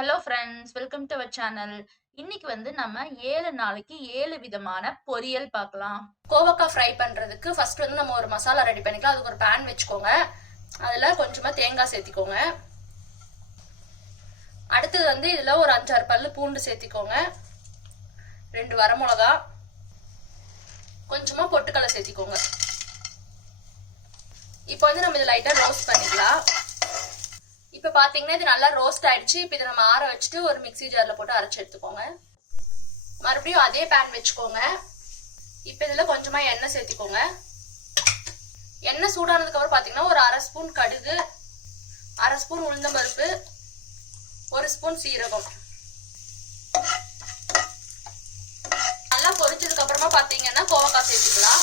Hello friends welcome to our channel இன்னைக்கு வந்து நம்ம ஏழு நாளைக்கு ஏழு விதமான பொரியல் பார்க்கலாம். கோவக்காய் ஃப்ரை பண்ணுறதுக்கு ஃபர்ஸ்ட் வந்து நம்ம ஒரு மசாலா ரெடி பண்ணிக்கலாம். அதுக்கு ஒரு பேன் வச்சுக்கோங்க. அதில் கொஞ்சமாக தேங்காய் சேர்த்திக்கோங்க. அடுத்தது வந்து இதில் ஒரு அஞ்சாறு பல்லு பூண்டு சேர்த்திக்கோங்க. ரெண்டு வரமிளகா. கொஞ்சமாக பொட்டுக்கடலை சேர்த்திக்கோங்க. இப்போ வந்து நம்ம இதை லைட்டாக ரோஸ்ட் பண்ணிக்கலாம். இப்போ பார்த்தீங்கன்னா இது நல்லா ரோஸ்ட் ஆயிடுச்சு. இப்போ இதை நம்ம ஆற வச்சுட்டு ஒரு மிக்ஸி ஜாரில் போட்டு அரைச்சி எடுத்துக்கோங்க. மறுபடியும் அதே பேன் வச்சுக்கோங்க. இப்போ இதில் கொஞ்சமாக எண்ணெய் சேர்த்திக்கோங்க. எண்ணெய் சூடானதுக்கு அப்புறம் பார்த்தீங்கன்னா ஒரு அரை ஸ்பூன் கடுகு அரை ஸ்பூன் உளுந்தம்பருப்பு ஒரு ஸ்பூன் சீரகம். நல்லா பொரிச்சதுக்கு அப்புறமா பார்த்தீங்கன்னா கோவக்காய் சேர்த்துக்கலாம்.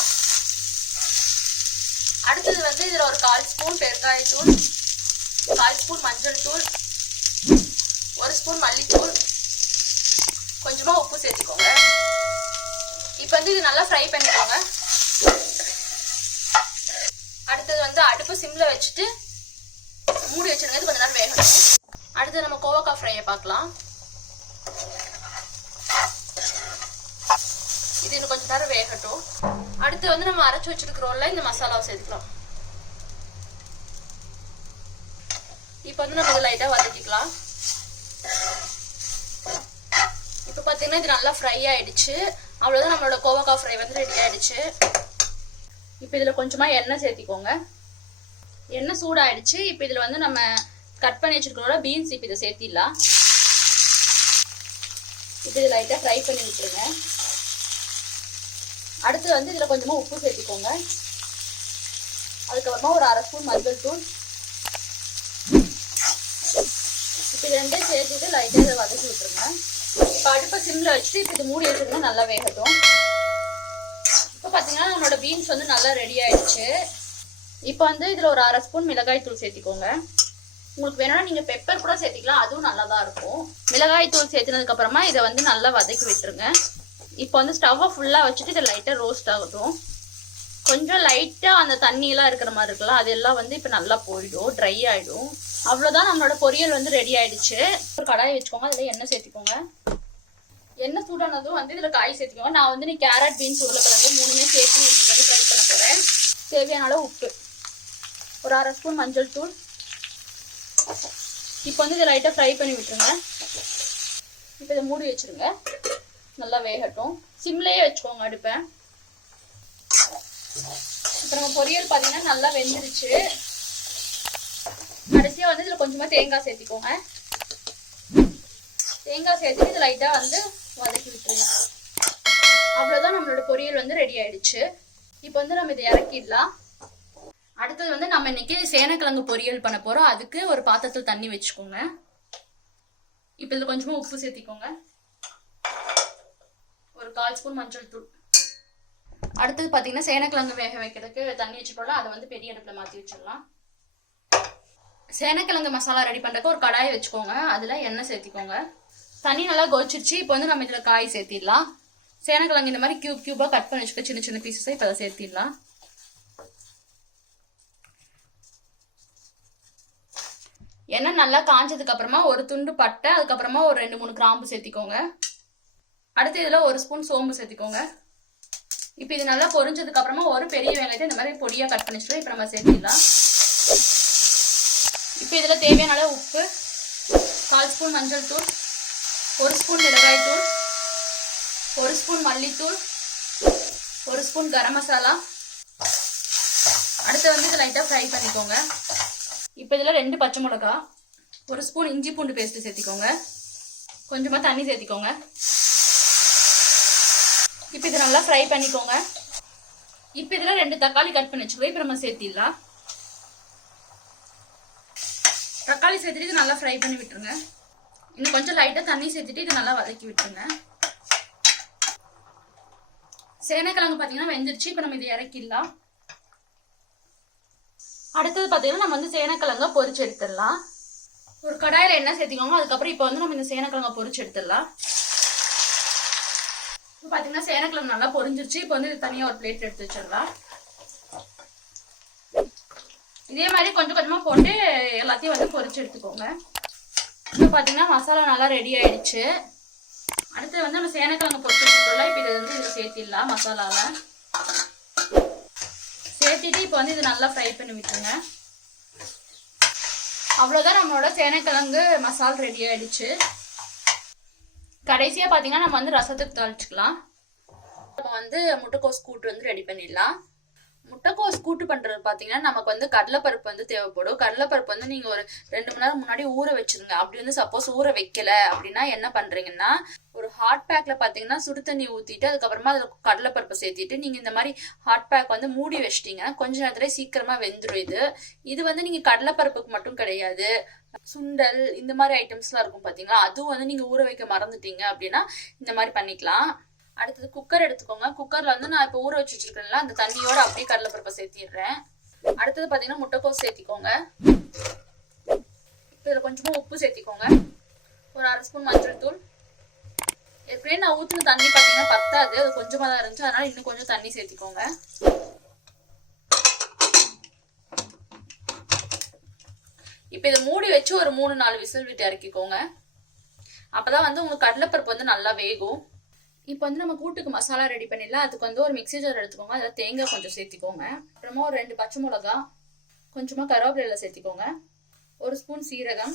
அடுத்தது வந்து இதில் ஒரு கால் ஸ்பூன் பெருங்காயத்தூள் கால் ஸ்பூன் மஞ்சள் தூள் ஒரு ஸ்பூன் மல்லித்தூள். கொஞ்சமாக உப்பு சேர்த்துக்கோங்க. இப்போ வந்து இது நல்லா ஃப்ரை பண்ணிக்கோங்க. அடுத்தது வந்து அடுப்பு சிம்மில் வச்சுட்டு மூடி வச்சிருங்க. இது கொஞ்ச நேரம் வேகணும் அடுத்து நம்ம கோவக்காய் ஃப்ரையை பார்க்கலாம். இது இன்னும் கொஞ்ச நேரம் வேகட்டும். அடுத்து வந்து நம்ம அரைச்சி வச்சிருக்கிறோம்ல இந்த மசாலாவை சேர்த்துக்கலாம். இப்போ நம்ம லைட்டாக வதக்கிக்கலாம். இப்போ பார்த்தீங்கன்னா இது நல்லா ஃப்ரை ஆயிடுச்சு. அவ்வளோதான் நம்மளோட கோவக்காய் ஃப்ரை வந்து ரெடி ஆயிடுச்சு. இப்போ இதில் கொஞ்சமாக எண்ணெய் சேர்த்திக்கோங்க. எண்ணெய் சூடாயிடுச்சு. இப்போ இதில் வந்து நம்ம கட் பண்ணி வச்சிருக்கிறோட பீன்ஸ் இப்போ இதை சேர்த்திடலாம். இப்போ இது லைட்டாக ஃப்ரை பண்ணி விட்டுருங்க. அடுத்து வந்து இதில் கொஞ்சமாக உப்பு சேர்த்திக்கோங்க. அதுக்கப்புறமா ஒரு அரை ஸ்பூன் மஞ்சள் தூள் இப்போ இது ரெண்டையும் லைட்டாக இதை வதக்கி விட்டுருங்க. இப்போ அடுப்பை சிம்மில் வச்சுட்டு இப்போ இது மூடி வச்சுருந்தா நல்லா வேகட்டும். இப்போ பார்த்தீங்கன்னா நம்மளோட பீன்ஸ் வந்து நல்லா ரெடி ஆயிடுச்சு. இப்போ வந்து இதில் ஒரு அரை ஸ்பூன் மிளகாய் தூள் சேர்த்திக்கோங்க. உங்களுக்கு வேணும்னா நீங்கள் பெப்பர் கூட சேர்த்திக்கலாம் அதுவும் நல்லா தான் இருக்கும். மிளகாய் தூள் சேர்த்துனதுக்கப்புறமா இதை வந்து நல்லா வதக்கி விட்டுருங்க. இப்போ வந்து ஸ்டவ்வை ஃபுல்லாக வச்சுட்டு இதை லைட்டாக ரோஸ்ட் ஆகட்டும். கொஞ்சம் லைட்டாக அந்த தண்ணியெல்லாம் இருக்கிற மாதிரி இருக்கலாம் அதெல்லாம் வந்து இப்போ நல்லா போயிடும் ட்ரை ஆகிடும் அவ்வளோதான் நம்மளோட பொரியல் வந்து ரெடி ஆயிடுச்சு. ஒரு கடாயை வச்சுக்கோங்க அதில் எண்ணெய் சேர்த்திக்கோங்க. எண்ணெய் சூடானதும் வந்து இதில் காய் சேர்த்துக்கோங்க. நான் வந்து நீ கேரட் பீன்ஸ் உருளைக்கிழங்கு மூணுமே சேர்த்து இன்னைக்கு வந்து ஃப்ரை பண்ண போகிறேன் தேவையான அளவு உப்பு. ஒரு அரை ஸ்பூன் மஞ்சள் தூள். இப்போ வந்து இதை லைட்டாக ஃப்ரை பண்ணி விட்டுருங்க. இப்போ இதை மூடி வச்சுருங்க. நல்லா வேகட்டும். சிம்லேயே வச்சுக்கோங்க அடுப்பை. இப்போ நம்ம பொரியல் பார்த்தீங்கன்னா நல்லா வெந்துருச்சு. கடைசியாக வந்து இதில் கொஞ்சமாக தேங்காய் சேர்த்திக்கோங்க. தேங்காய் சேர்த்துட்டு இது லைட்டாக வந்து வதக்கி விட்டுருங்க. அவ்வளோதான் நம்மளோட பொரியல் வந்து ரெடி ஆயிடுச்சு. இப்போ வந்து நம்ம இதை இறக்கிடலாம். அடுத்தது வந்து நம்ம இன்னைக்கு சேனக்கிழங்கு பொரியல் பண்ண போகிறோம் அதுக்கு ஒரு பாத்திரத்தில் தண்ணி வச்சுக்கோங்க. இப்போ இதில் கொஞ்சமாக உப்பு சேர்த்திக்கோங்க. ஒரு கால் ஸ்பூன் மஞ்சள் தூள். அடுத்தது பார்த்தீங்கன்னா சேனக்கிழங்கு வேக வைக்கிறதுக்கு தண்ணி வச்சுக்கோல அதை வந்து பெரிய அடுப்பில் மாற்றி வச்சிடலாம். சேனக்கிழங்கு மசாலா ரெடி பண்ணுறதுக்கு ஒரு கடாயை வச்சுக்கோங்க அதில் எண்ணெய் சேர்த்திக்கோங்க. தண்ணி நல்லா கொதிச்சிருச்சு இப்போ வந்து நம்ம இதில் காய் சேர்த்திடலாம். சேனக்கிழங்கு இந்த மாதிரி கியூப் கியூபாக கட் பண்ணி வச்சுக்க சின்ன சின்ன பீசஸை இப்போ அதை சேர்த்திடலாம். எண்ணெய் நல்லா காஞ்சதுக்கு அப்புறமா ஒரு துண்டு பட்டை அதுக்கப்புறமா ஒரு ரெண்டு மூணு கிராம்பு சேர்த்திக்கோங்க. அடுத்து இதில் ஒரு ஸ்பூன் சோம்பு சேர்த்திக்கோங்க. இப்போ இது நல்லா பொரிஞ்சதுக்கு அப்புறமா ஒரு பெரிய வெங்காயத்தை இந்த மாதிரி பொடியாக கட் பண்ணி இப்போ நம்ம சேர்த்துக்கலாம் இப்போ இதில் தேவையான அளவு உப்பு கால் ஸ்பூன் மஞ்சள் தூள் ஒரு ஸ்பூன் மிளகாய் தூள் ஒரு ஸ்பூன் மல்லித்தூள் ஒரு ஸ்பூன் கரம் மசாலா. அடுத்து வந்து இது லைட்டாக ஃப்ரை பண்ணிக்கோங்க. இப்போ இதில் ரெண்டு பச்சை மிளகா ஒரு ஸ்பூன் இஞ்சி பூண்டு பேஸ்ட்டு சேர்த்திக்கோங்க. கொஞ்சமாக தண்ணி சேர்த்திக்கோங்க. இப்போ இதை நல்லா ஃப்ரை பண்ணிக்கோங்க. இப்போ இதில் ரெண்டு தக்காளி கட் பண்ணி வச்சுக்கோ இப்போ நம்ம சேர்த்திடலாம். தக்காளி சேர்த்துட்டு இது நல்லா ஃப்ரை பண்ணி விட்டுருங்க. இன்னும் கொஞ்சம் லைட்டாக தண்ணி சேர்த்துட்டு இதை நல்லா வதக்கி விட்டுருங்க. சேனைக்கிழங்கு பார்த்தீங்கன்னா வெந்துருச்சு. இப்போ நம்ம இதை இறக்கிடலாம். அடுத்தது பார்த்தீங்கன்னா நம்ம வந்து சேனக்கிழங்க பொரிச்சு எடுத்துடலாம். ஒரு கடாயில் என்ன சேர்த்திக்கோங்க. அதுக்கப்புறம் இப்போ வந்து நம்ம இந்த சேனக்கிழங்க பொறிச்சு எடுத்துடலாம். இப்போ பார்த்தீங்கன்னா சேனக்கிழங்கு நல்லா பொரிஞ்சிருச்சு. இப்போ வந்து இது தனியாக ஒரு பிளேட் எடுத்து வச்சிடலாம். இதே மாதிரி கொஞ்சம் கொஞ்சமாக போட்டு எல்லாத்தையும் வந்து பொரிச்சு எடுத்துக்கோங்க. இப்போ பார்த்தீங்கன்னா மசாலா நல்லா ரெடி ஆயிடுச்சு. அடுத்து வந்து நம்ம சேனக்கிழங்கு பொறுத்து வச்சுருக்கோம்ல இப்போ இதை வந்து இதில் சேர்த்திடலாம் மசாலாவில் சேர்த்திட்டு இப்போ வந்து இது நல்லா ஃப்ரை பண்ணி விட்டுருங்க. அவ்வளோதான் நம்மளோட சேனக்கிழங்கு மசால் ரெடி ஆயிடுச்சு. கடைசியாக பார்த்தீங்கன்னா நம்ம வந்து ரசத்துக்கு தொலைச்சிக்கலாம் நம்ம வந்து முட்டைக்கோஸ் கூட்டு வந்து ரெடி பண்ணிடலாம். முட்டைக்கோஸ் கூட்டு பண்ணுறது பார்த்தீங்கன்னா நமக்கு வந்து கடலைப்பருப்பு வந்து தேவைப்படும். கடலைப்பருப்பு வந்து நீங்கள் ஒரு ரெண்டு மணி நேரம் முன்னாடி ஊற வச்சிருங்க. அப்படி வந்து சப்போஸ் ஊற வைக்கல அப்படின்னா என்ன பண்ணுறீங்கன்னா ஒரு ஹாட் பேக்ல பார்த்தீங்கன்னா சுடு தண்ணி ஊற்றிட்டு அதுக்கப்புறமா அதில் கடலைப்பருப்பு சேர்த்திட்டு நீங்கள் இந்த மாதிரி ஹாட் பேக் வந்து மூடி வச்சிட்டீங்க கொஞ்ச நேரத்துல சீக்கிரமாக வெந்துடும் இது. இது வந்து நீங்கள் கடலைப்பருப்புக்கு மட்டும் கிடையாது. சுண்டல் இந்த மாதிரி ஐட்டம்ஸ்லாம் இருக்கும் பார்த்தீங்களா அதுவும் வந்து நீங்கள் ஊற வைக்க மறந்துட்டீங்க அப்படின்னா இந்த மாதிரி பண்ணிக்கலாம். அடுத்தது குக்கர் எடுத்துக்கோங்க. குக்கர்ல வந்து நான் இப்போ ஊற வச்சு வச்சுருக்கேன்ல அந்த தண்ணியோட அப்படியே கடலைப்பருப்பை சேர்த்திடுறேன். அடுத்தது பார்த்தீங்கன்னா முட்டைக்கோஸ் சேர்த்திக்கோங்க. இப்போ இதில் கொஞ்சமா உப்பு சேர்த்திக்கோங்க. ஒரு அரை ஸ்பூன் மஞ்சள் தூள். ஏற்கனவே நான் ஊற்றின தண்ணி பார்த்தீங்கன்னா பத்தாது அது கொஞ்சமாக தான் இருந்துச்சு. அதனால இன்னும் கொஞ்சம் தண்ணி சேர்த்திக்கோங்க. இப்போ இதை மூடி வச்சு ஒரு மூணு நாலு விசில் விட்டு இறக்கிக்கோங்க. அப்போதான் வந்து உங்களுக்கு கடலைப்பருப்பு வந்து நல்லா வேகும். இப்போ வந்து நம்ம கூட்டுக்கு மசாலா ரெடி பண்ணிடலாம். அதுக்கு வந்து ஒரு மிக்ஸி ஜார் எடுத்துக்கோங்க. அதில் தேங்காய் கொஞ்சம் சேர்த்திக்கோங்க. அப்புறமா ஒரு ரெண்டு பச்சை மிளகா கொஞ்சமாக கருவேப்பிலையில் சேர்த்திக்கோங்க. ஒரு ஸ்பூன் சீரகம்.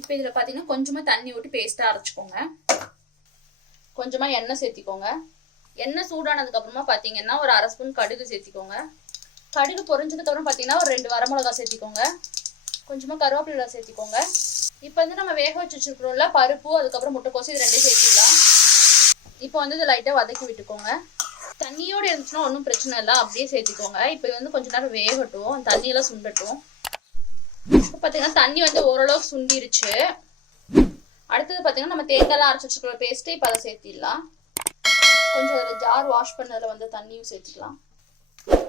இப்போ இதில் பார்த்தீங்கன்னா கொஞ்சமாக தண்ணி விட்டு பேஸ்ட்டாக அரைச்சிக்கோங்க. கொஞ்சமாக எண்ணெய் சேர்த்திக்கோங்க. எண்ணெய் சூடானதுக்கப்புறமா பார்த்தீங்கன்னா ஒரு அரை ஸ்பூன் கடுகு சேர்த்திக்கோங்க. கடுகு பொறிஞ்சதுக்கப்புறம் பார்த்தீங்கன்னா ஒரு ரெண்டு வரமிளகா சேர்த்திக்கோங்க. கொஞ்சமாக கருவேப்பிலை சேர்த்திக்கோங்க. இப்போ வந்து நம்ம வேக வச்சு வச்சுருக்குறோம்ல பருப்பு அதுக்கப்புறம் முட்டைக்கோசு இது ரெண்டையும் சேர்த்திடலாம். இப்போ வந்து இது லைட்டாக வதக்கி விட்டுக்கோங்க. தண்ணியோடு இருந்துச்சுன்னா ஒன்றும் பிரச்சனை இல்லை அப்படியே சேர்த்திக்கோங்க. இப்போ வந்து கொஞ்ச நேரம் வேகட்டும் அந்த தண்ணியெல்லாம் சுண்டட்டும். இப்போ பார்த்தீங்கன்னா தண்ணி வந்து ஓரளவுக்கு சுண்டிருச்சு. அடுத்தது பார்த்தீங்கன்னா நம்ம தேங்காய்லாம் அரைச்சி வச்சுக்கிற பேஸ்ட்டு இப்போ அதை சேர்த்திடலாம். கொஞ்சம் அதில் ஜார் வாஷ் பண்ணதில் வந்து தண்ணியும் சேர்த்துக்கலாம்.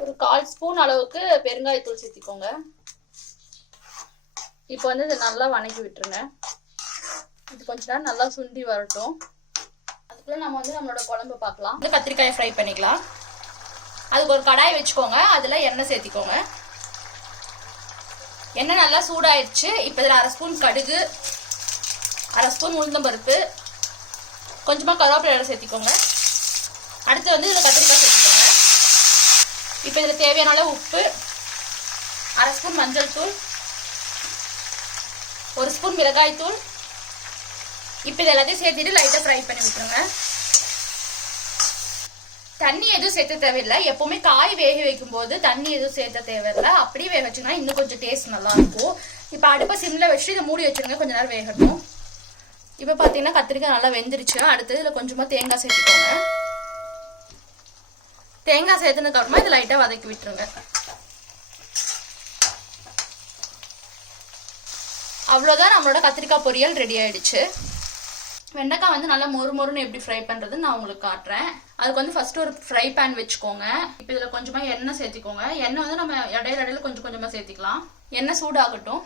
ஒரு கால் ஸ்பூன் அளவுக்கு பெருங்காயத்தூள் சேர்த்திக்கோங்க. இப்போ வந்து இதை நல்லா வணக்கி விட்டுருங்க. இது கொஞ்ச நேரம் நல்லா சுண்டி வரட்டும். அதுக்குள்ள நம்ம வந்து நம்மளோட குழம்பு பார்க்கலாம். இந்த கத்திரிக்காயை ஃப்ரை பண்ணிக்கலாம். அதுக்கு ஒரு கடாய் வச்சுக்கோங்க. அதில் எண்ணெய் சேர்த்திக்கோங்க. எண்ணெய் நல்லா சூடாயிடுச்சு இப்போ இதில் அரை ஸ்பூன் கடுகு அரை ஸ்பூன் உளுந்தம்பருப்பு கொஞ்சமாக கருவேப்பிலை சேர்த்திக்கோங்க. அடுத்து வந்து இதில் கத்திரிக்காய் சேர்த்திக்கோங்க. இப்போ இதில் தேவையான அளவு உப்பு அரை ஸ்பூன் மஞ்சள் தூள் ஒரு ஸ்பூன் மிளகாய் தூள். இப்போ இது எல்லாத்தையும் சேர்த்துட்டு லைட்டாக ஃப்ரை பண்ணி விட்டுருங்க. தண்ணி எதுவும் சேர்த்த தேவையில்லை. எப்பவுமே காய் வேக வைக்கும் போது தண்ணி எதுவும் சேர்த்த தேவையில்லை. அப்படியே வேக வச்சுங்கன்னா இன்னும் கொஞ்சம் டேஸ்ட் நல்லா இருக்கும். இப்போ அடுப்பை சிம்ல வச்சு இதை மூடி வச்சுருங்க. கொஞ்ச நேரம் வேகட்டும். இப்போ பார்த்தீங்கன்னா கத்திரிக்காய் நல்லா வெந்துருச்சு. அடுத்தது இதில் கொஞ்சமாக தேங்காய் சேர்த்துக்கோங்க. தேங்காய் சேர்த்துனதுக்கப்புறமா இதை லைட்டாக வதக்கி விட்டுருங்க. அவ்வளோதான் நம்மளோட கத்திரிக்காய் பொரியல் ரெடி ஆயிடுச்சு. வெண்டைக்காய் வந்து நல்லா மொறு மொறுன்னு எப்படி ஃப்ரை பண்ணுறதுன்னு நான் உங்களுக்கு காட்டுறேன். அதுக்கு வந்து ஃபர்ஸ்ட் ஒரு ஃப்ரை பேன் வச்சுக்கோங்க. இப்போ இதில் கொஞ்சமாக எண்ணெய் சேர்த்திக்கோங்க. எண்ணெய் வந்து நம்ம இடையில இடையில கொஞ்சம் கொஞ்சமாக சேர்த்திக்கலாம். எண்ணெய் சூடாகட்டும்.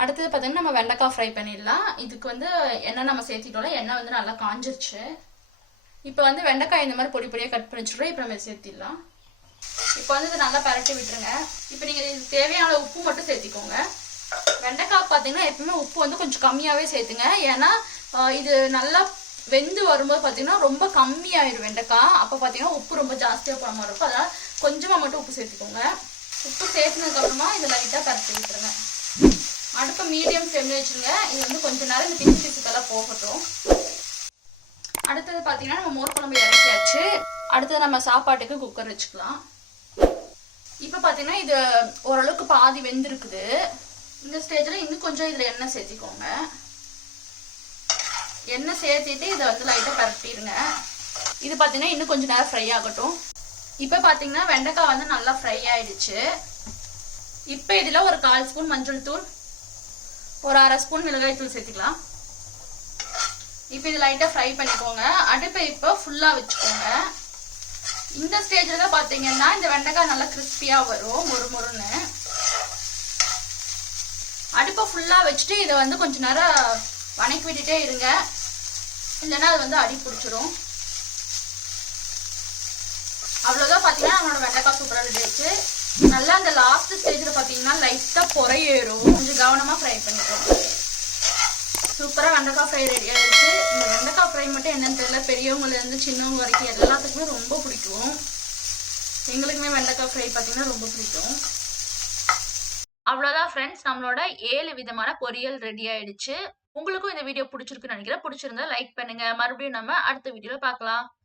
அடுத்தது பார்த்தீங்கன்னா நம்ம வெண்டைக்காய் ஃப்ரை பண்ணிடலாம். இதுக்கு வந்து எண்ணெய் நம்ம சேர்த்திட்டோம்ல எண்ணெய் வந்து நல்லா காஞ்சிருச்சு. இப்போ வந்து வெண்டைக்காய் இந்த மாதிரி பொடி பொடியாக கட் பண்ணி வச்சுருவோம் இப்போ நம்ம சேர்த்திடலாம். இப்போ வந்து இதை நல்லா பரட்டி விட்டுருங்க. இப்போ நீங்கள் இது தேவையான உப்பு மட்டும் சேர்த்திக்கோங்க. வெண்டைக்காய் பார்த்தீங்கன்னா எப்பவுமே உப்பு வந்து கொஞ்சம் கம்மியாகவே சேர்த்துங்க. ஏன்னா இது நல்லா வெந்து வரும்போது பார்த்தீங்கன்னா ரொம்ப கம்மியாயிடும் வெண்டைக்காய். அப்போ பார்த்தீங்கன்னா உப்பு ரொம்ப ஜாஸ்தியாக போகிற மாதிரி இருக்கும். அதனால் கொஞ்சமாக மட்டும் உப்பு சேர்த்துக்கோங்க. உப்பு சேர்த்துனதுக்கப்புறமா இதை லைட்டாக கரைச்சி விட்டுருங்க அடுப்பு மீடியம் ஃப்ளேம்ல வச்சுருங்க. இது வந்து கொஞ்சம் நேரம் இந்த பிஞ்சு பிசுக்கெல்லாம் போகட்டும். அடுத்தது பார்த்தீங்கன்னா நம்ம மோர் குழம்பு இறக்கியாச்சு. அடுத்தது நம்ம சாப்பாட்டுக்கு குக்கர் வச்சுக்கலாம். இப்போ பார்த்தீங்கன்னா இது ஓரளவுக்கு பாதி வெந்திருக்குது. இந்த ஸ்டேஜில் இன்னும் கொஞ்சம் இதில் எண்ணெய் சேர்த்திக்கோங்க. எண்ணெய் சேர்த்திட்டு இதை வந்து லைட்டாக பரட்டிடுங்க இது பார்த்தீங்கன்னா இன்னும் கொஞ்சம் நேரம் ஃப்ரை ஆகட்டும். இப்போ பார்த்தீங்கன்னா வெண்டைக்காய் வந்து நல்லா ஃப்ரை ஆயிடுச்சு. இப்போ இதில் ஒரு கால் ஸ்பூன் மஞ்சள் தூள் ஒரு அரை ஸ்பூன் மிளகாய் தூள் சேர்த்துக்கலாம். இப்போ இது லைட்டாக ஃப்ரை பண்ணிக்கோங்க. அடுப்பை இப்போ ஃபுல்லாக வச்சுக்கோங்க. இந்த ஸ்டேஜில் தான் பார்த்தீங்கன்னா இந்த வெண்டைக்காய் நல்லா கிறிஸ்பியாக வரும் மொறு மொறுன்னு. அடுப்பை ஃபுல்லாக வச்சுட்டு இதை வந்து கொஞ்ச நேரம் வணக்கி விட்டுட்டே இருங்க. இல்லைன்னா அது வந்து அடி பிடிச்சிரும். அவ்வளோதான் பார்த்தீங்கன்னா நம்மளோட வெண்டைக்காய் சூப்பராக ரெடி நல்லா அந்த லாஸ்ட் ஸ்டேஜில் பார்த்தீங்கன்னா லைட்டாக புறையேறும் கொஞ்சம் கவனமாக ஃப்ரை பண்ணிக்கோங்க. சூப்பராக வெண்டைக்காய் ஃப்ரை ரெடி ஆகிடுச்சு இந்த வெண்டைக்காய் ஃப்ரை மட்டும் என்னன்னு தெரியல. பெரியவங்கலேருந்து சின்னவங்க வரைக்கும் எல்லாத்துக்குமே ரொம்ப பிடிக்கும். எங்களுக்குமே வெண்டைக்காய் ஃப்ரை பார்த்தீங்கன்னா ரொம்ப பிடிக்கும். அவ்வளோதான் ஃப்ரெண்ட்ஸ் நம்மளோட ஏழு விதமான பொரியல் ரெடி ஆயிடுச்சு. உங்களுக்கும் இந்த வீடியோ பிடிச்சிருக்குன்னு நினைக்கிறேன். பிடிச்சிருந்தா லைக் பண்ணுங்க. மறுபடியும் நம்ம அடுத்த வீடியோல பார்க்கலாம்.